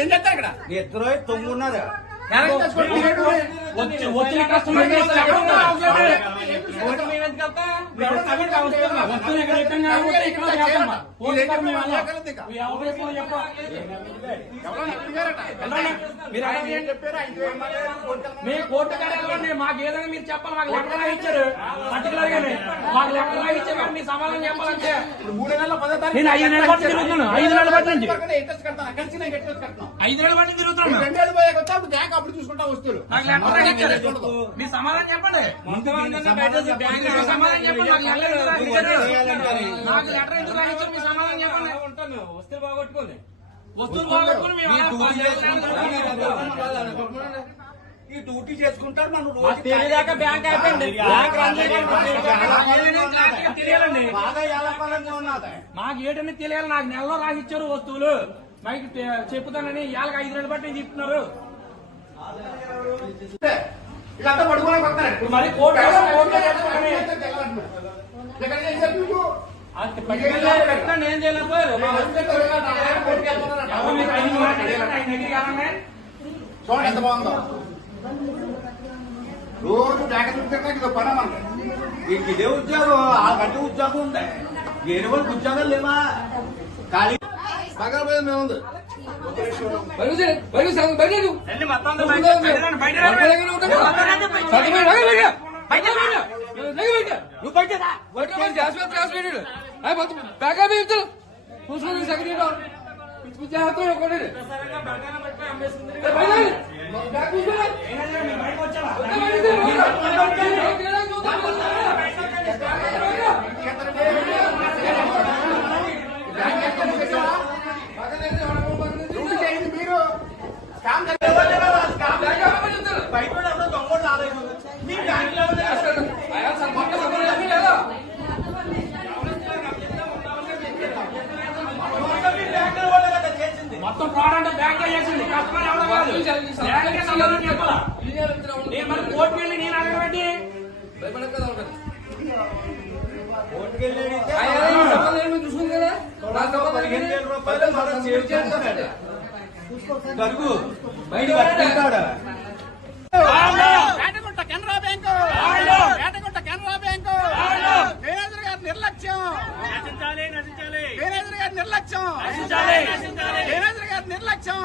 ఏం చేస్తారు ఇక్కడ ఇద్దరు తొంగున్నారు వచ్చిన కస్టమర్ కోర్టు కార్యాలయండి మాకు ఏదైనా మీరు చెప్పాలి. మాకు లెక్కలా ఇచ్చారు పర్టికులర్ గానే మాకు లెక్కలా ఇచ్చారు కానీ మీ సమాధానం చెప్పాలంటే 3 నెలల 10వ తారీఖు నేను 5 నెలల బట్టి తిరుగుతున్నాను. 5 నెలల బట్టి నుంచి 5 నెలల బట్టి తిరుగుతున్నాను. 2 ఏళ్ళు పోయాక వచ్చి అప్పుడు బ్యాంక్ అప్పుడు చూసుకుంటా వస్తువులు నాకు లెక్కలా ఇచ్చారు. మీ సమాధానం చెప్పండి. సమాధానం చెప్పండి. నాకు లెటర్ ఎందుకు రాయించారు మీ సమాధానం చెప్పండి. ఉంటాను వస్తువులు బాగొట్టుకోండి. వస్తువులు బాగొట్టుకుని ఈ డ్యూటీ చేసుకుంటారు. మనం తెలియదాకా బ్యాంక్ అయిపోయింది. తెలియాలండి మాకు ఏంటని తెలియాలి. నాకు నెలలో రాసిచ్చారు వస్తువులు మాకు చెప్పుతానని ఇవాళ 5 నెలలు బట్టి చెప్తున్నారు. ఇదంతా పడుకోవడానికి వస్తారు మరి కోర్టు ఏం చేయలేదు. చూడండి ఎంత బాగుందో. రోజు జాగ్రత్త పని మనకి ఇదే ఉద్యోగం ఆ గంట ఉద్యోగం ఉంది. వేరే వాళ్ళకి ఉద్యోగాలు లేవా ఖాళీ బాగా ఉంది. మొత్తం ఫ్రాడ్ అంటే బ్యాంక్ చేసింది. కస్టమర్ ఎవరో కాదు. నేను మరి కోర్టుకు వెళ్ళి నేను అడగబెట్టి చూసుకుంది కదా 15,000 రూపాయలు Canara bank Canara bank manager గారి నిర్లక్ష్యం మేనేజర్ గారి నిర్లక్ష్యం మేనేజర్ గారి నిర్లక్ష్యం.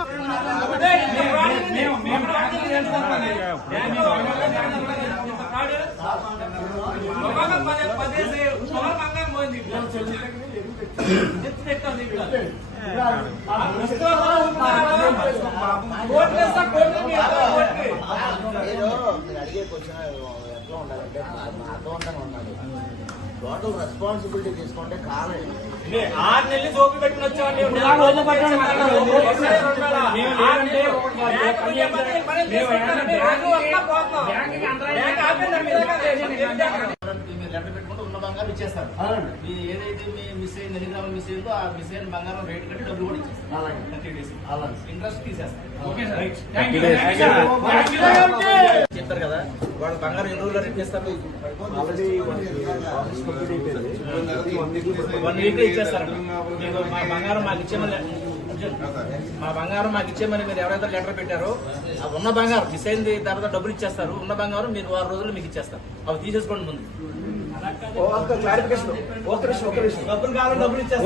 అడిగే క్వశ్చన్ ఎట్లా ఉండాలంటే అర్థవంతంగా ఉండాలి. టోటల్ రెస్పాన్సిబిలిటీ తీసుకుంటే కాలం 6 నెలలు సోపు పెట్టుకుని వచ్చామండి. లెటర్ పెట్టుకుంటే ఉన్న బంగారం ఇచ్చేస్తారు. ఏదైతే మీ మిస్ అయింది 10 గ్రాములు మిస్ అయిందో ఆ మిస్ అయిన బంగారం రేట్ కట్టి డబ్బులు కూడా ఇచ్చేస్తారు. 30 days ఇంట్రెస్ట్ తీసేస్తారు. చెప్తారు కదా వాళ్ళు బంగారం ఎన్ని రోజుల్లో రేట్ చేస్తారు. 1 week ఇచ్చేస్తారు. మా బంగారం మాకు ఇచ్చేమని మీరు ఎవరైతే లెటర్ పెట్టారో ఉన్న బంగారం మిస్ అయింది తర్వాత డబ్బులు ఇచ్చేస్తారు. ఉన్న బంగారం మీరు 6 రోజులు మీకు ఇచ్చేస్తారు. అవి తీసేసుకోండి ముందు. డబ్బులు కావాలి డబ్బులు ఇచ్చేస్తారు.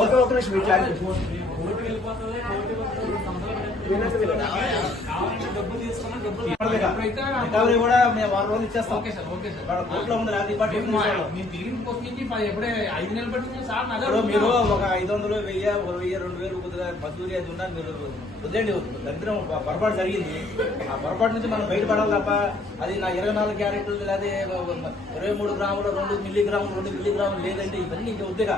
రికవరీ కూడా మేము 6 రోజులు ఇచ్చేస్తాం. కోర్టులో ఉంది. మీరు ఒక 500, 1000, 1000, 2000 కొద్దిగా మద్దూరి అది ఉన్నా మీరు వద్దండి. దరిద్రం పొరపాటు జరిగింది. ఆ పొరపాటు నుంచి మనం బయటపడాలి తప్ప అది నా 24 క్యారెట్లు లేదా 23 గ్రాములు 2 మిల్లీగ్రాములు 2 మిల్లీగ్రాములు లేదండి. ఇవన్నీ వద్దుగా